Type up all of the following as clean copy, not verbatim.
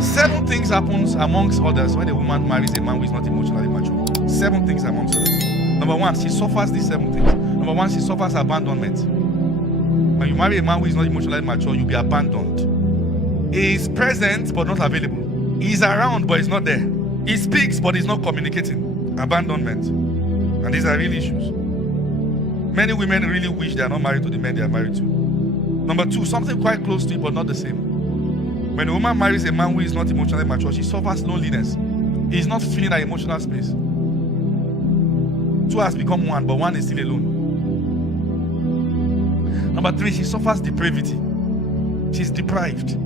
7 things happens amongst others when a woman marries a man who is not emotionally mature. 7 things amongst others. Number 1, she suffers these 7 things. Number 1, she suffers abandonment. When you marry a man who is not emotionally mature, you'll be abandoned. He is present but not available. He is around but he's not there. He speaks but he's not communicating. Abandonment. And these are real issues. Many women really wish they are not married to the men they are married to. Number 2, something quite close to it but not the same. When a woman marries a man who is not emotionally mature, she suffers loneliness. He is not feeling that emotional space. 2 has become 1, but 1 is still alone. Number 3, she suffers depravity. She's deprived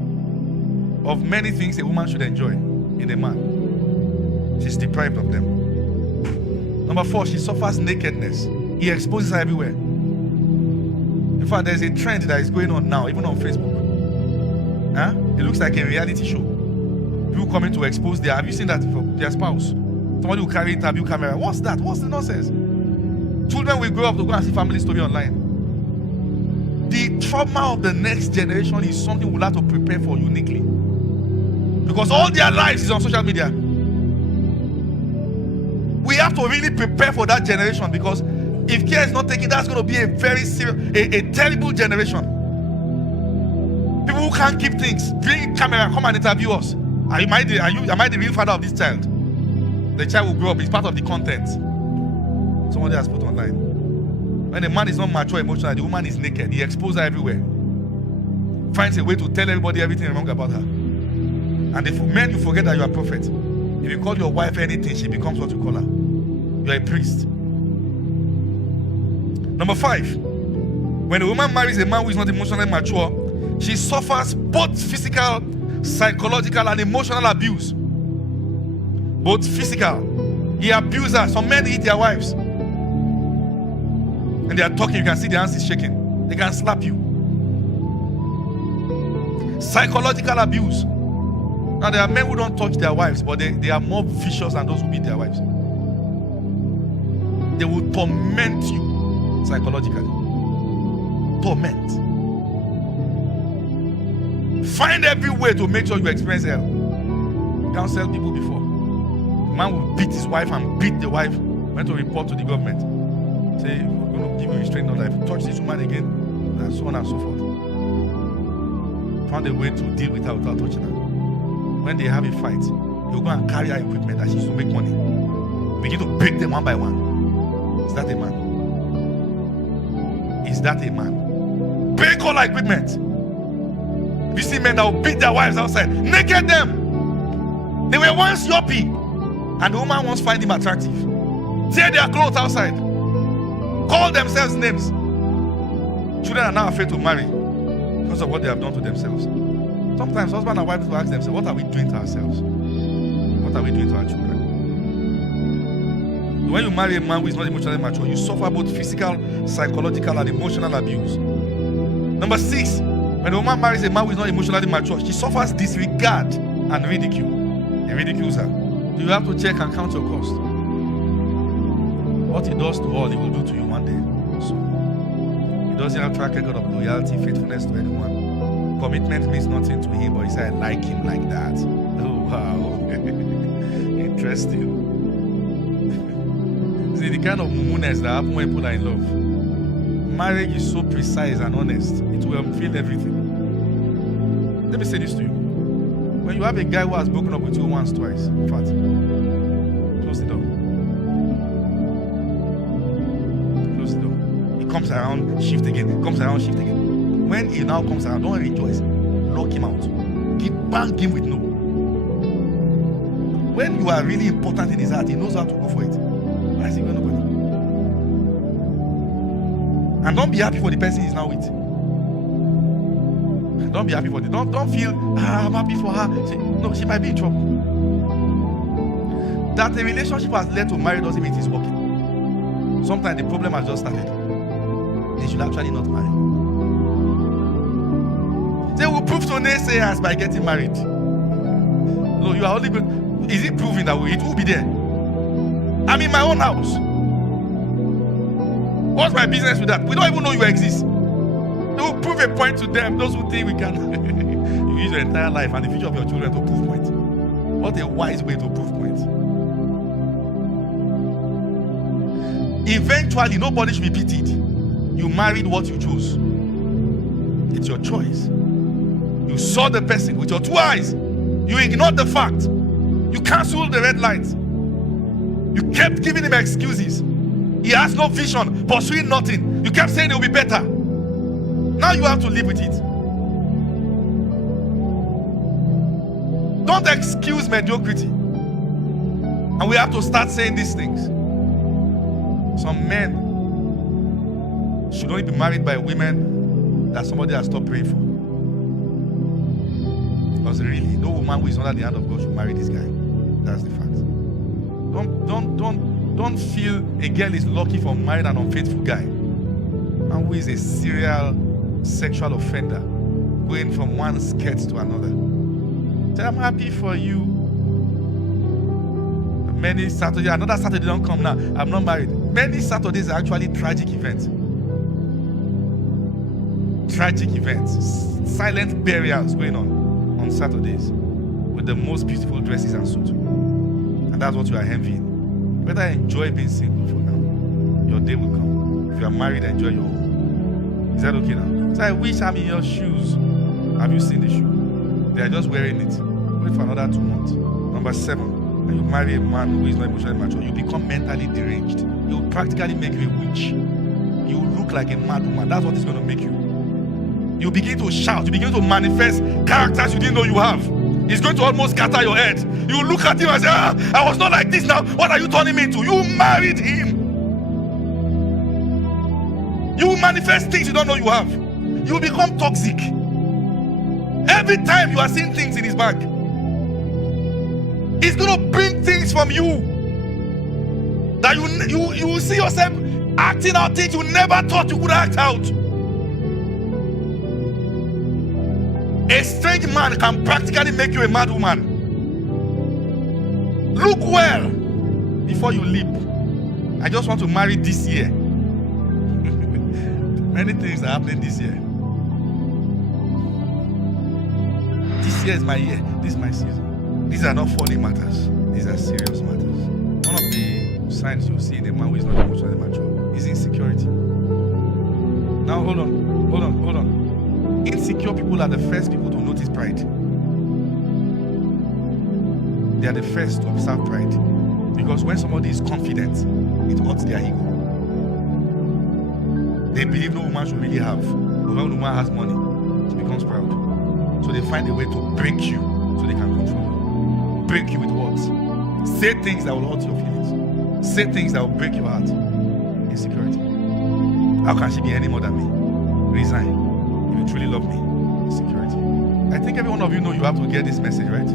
of many things a woman should enjoy in a man. She's deprived of them. Number 4, she suffers nakedness. He exposes her everywhere. In fact, there's a trend that is going on now, even on Facebook. It looks like a reality show. People coming to expose their, have you seen that before? Their spouse. Somebody will carry interview camera. What's that? What's the nonsense? Children will grow up to go and see family story online. The trauma of the next generation is something we'll have to prepare for uniquely. Because all their lives is on social media. We have to really prepare for that generation, because if care is not taken, that's going to be a very serious, a terrible generation. People who can't keep things, bring camera, come and interview us. Am I the real father of this child? The child will grow up, it's part of the content somebody has put online. When a man is not mature emotionally, the woman is naked. He exposes her everywhere. Finds a way to tell everybody everything wrong about her. And if men, you forget that you are a prophet. If you call your wife anything, she becomes what you call her. You are a priest. Number 5, when a woman marries a man who is not emotionally mature, she suffers both physical, psychological, and emotional abuse. Both physical. He abuses her. Some men hit their wives. And they are talking, you can see their hands is shaking. They can slap you. Psychological abuse. Now there are men who don't touch their wives, but they are more vicious than those who beat their wives. They will torment you psychologically. Torment. Find every way to make sure you experience hell. Counsel people before. The man will beat his wife and beat the wife. Went to report to the government. Say, we're going to give you restraining order. If you touch this woman again, and so on and so forth. Found a way to deal with her without touching her. When they have a fight, they'll go and carry her equipment that she used to make money. Begin to break them one by one. Is that a man? Is that a man? Break all her equipment. You see men that will beat their wives outside, naked them. They were once yoppy, and the woman once find him attractive. Tear their clothes outside. Call themselves names. Children are now afraid to marry because of what they have done to themselves. Sometimes husband and wife will ask themselves, what are we doing to ourselves? What are we doing to our children? When you marry a man who is not emotionally mature, you suffer both physical, psychological, and emotional abuse. Number 6, when a woman marries a man who is not emotionally mature, she suffers disregard and ridicule. He ridicules her. You have to check and count your cost. What he does to all, he will do to you one day. So, he doesn't have track record of loyalty, faithfulness to anyone. Commitment means nothing to him, but he said, I like him like that. Oh, wow. Interesting. See, the kind of mumuness that happen when people are in love. Marriage is so precise and honest. It will unveil everything. Let me say this to you. When you have a guy who has broken up with you once, twice, in fact, close the door. Close the door. He comes around, shift again. Comes around, shift again. When he now comes around, don't rejoice. Lock him out. Bang him with no. When you are really important in his heart, he knows how to go for it. Why is he going to go? And don't be happy for the person he's now with. Don't be happy for it. Don't feel, I'm happy for her. No, she might be in trouble. That the relationship has led to marriage doesn't mean it is working. Sometimes the problem has just started. They should actually not marry. They will prove to naysayers by getting married. No, you are only good. Is it proving that it will be there? I'm in my own house. What's my business with that? We don't even know you exist. They will prove a point to them, those who think we can. you use your entire life and the future of your children to prove point. What a wise way to prove point. Eventually, nobody should be pitied. You married what you chose. It's your choice. You saw the person with your 2 eyes. You ignored the fact. You canceled the red lights. You kept giving him excuses. He has no vision, pursuing nothing. You kept saying it will be better. Now you have to live with it. Don't excuse mediocrity. And we have to start saying these things. Some men should only be married by women that somebody has stopped praying for. Because really, no woman who is under the hand of God should marry this guy. That's the fact. Don't feel a girl is lucky for marrying an unfaithful guy. And who is a serial sexual offender going from one skirt to another. Say, I'm happy for you. Many Saturdays, another Saturday don't come now. I'm not married. Many Saturdays are actually tragic events. Tragic events. Silent burials going on Saturdays with the most beautiful dresses and suits. And that's what you are envying. Better enjoy being single for now. Your day will come. If you are married, enjoy your home. Is that okay now? So I wish I'm in your shoes. Have you seen the shoe? They are just wearing it. Wait for another 2 months. Number 7. When you marry a man who is not emotionally mature, you become mentally deranged. He will practically make you a witch. You will look like a mad woman. That's what it's going to make you. You begin to shout. You begin to manifest characters you didn't know you have. It's going to almost scatter your head. You look at him and say, I was not like this now. What are you turning me into? You married him. You will manifest things you don't know you have. You will become toxic. Every time you are seeing things in his bag, it's going to bring things from you that you will see yourself acting out things you never thought you could act out. A strange man can practically make you a mad woman. Look well before you leap. I just want to marry this year. Many things are happening this year. This year is my year. This is my season. These are not funny matters. These are serious matters. One of the signs you see in a man who is not emotionally mature is insecurity. Now hold on. Insecure people are the first people to notice pride. They are the first to observe pride. Because when somebody is confident, it hurts their ego. They believe no woman should really have. But when a woman has money, she becomes proud. So they find a way to break you so they can control you. Break you with words. Say things that will hurt your feelings. Say things that will break your heart. Insecurity. How can she be any more than me? Resign. If you truly love me. Insecurity. I think every one of you know you have to get this message, right?